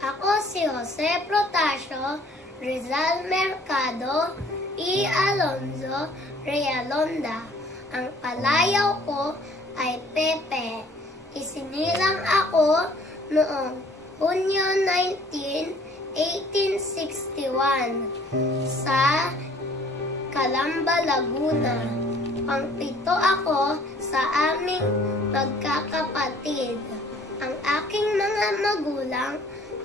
Ako si Jose Protasio, Rizal Mercado, E. Alonzo, Realonda. Ang palayaw ko ay Pepe. Isinilang ako noong Hunyo 19, 1861 sa Calamba, Laguna. Pangpito ako sa aming magkakapatid. Ang aking mga magulang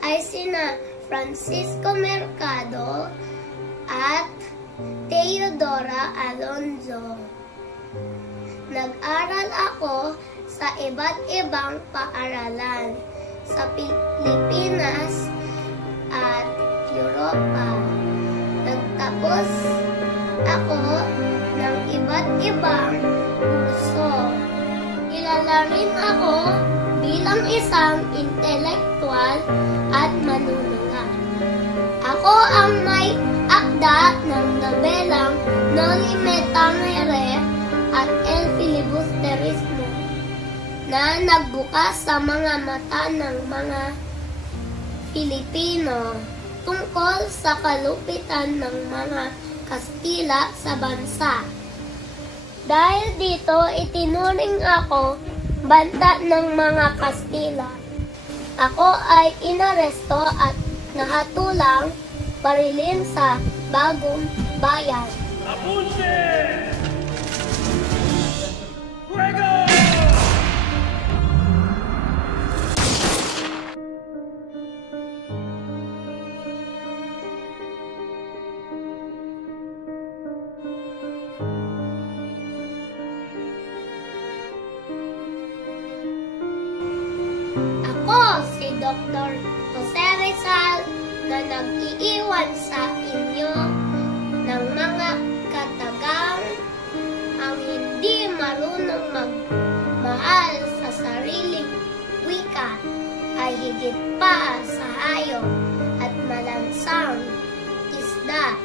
ay sina Francisco Mercado at Teodora Alonzo. Nag-aral ako sa iba't ibang paaralan sa Pilipinas at Europa. Nagtapos ako ng iba't ibang kurso. Kilala rin ako bilang isang intelektual at manunulat. Ako ang may akda ng nobelang Noli Me Tangere at El Filibusterismo na nagbukas sa mga mata ng mga Pilipino tungkol sa kalupitan ng mga Kastila sa bansa. Dahil dito, itinuring ako banta ng mga Kastila. Ako ay inaresto at nahatulang barilin sa Bagong Bayan. Apunte! Fuego! Ako si Dr. Jose Rizal na nag-iiwan sa inyo ng mga katagang ang hindi marunong magmahal sa sariling wika ay higit pa sa hayop at malansang isda.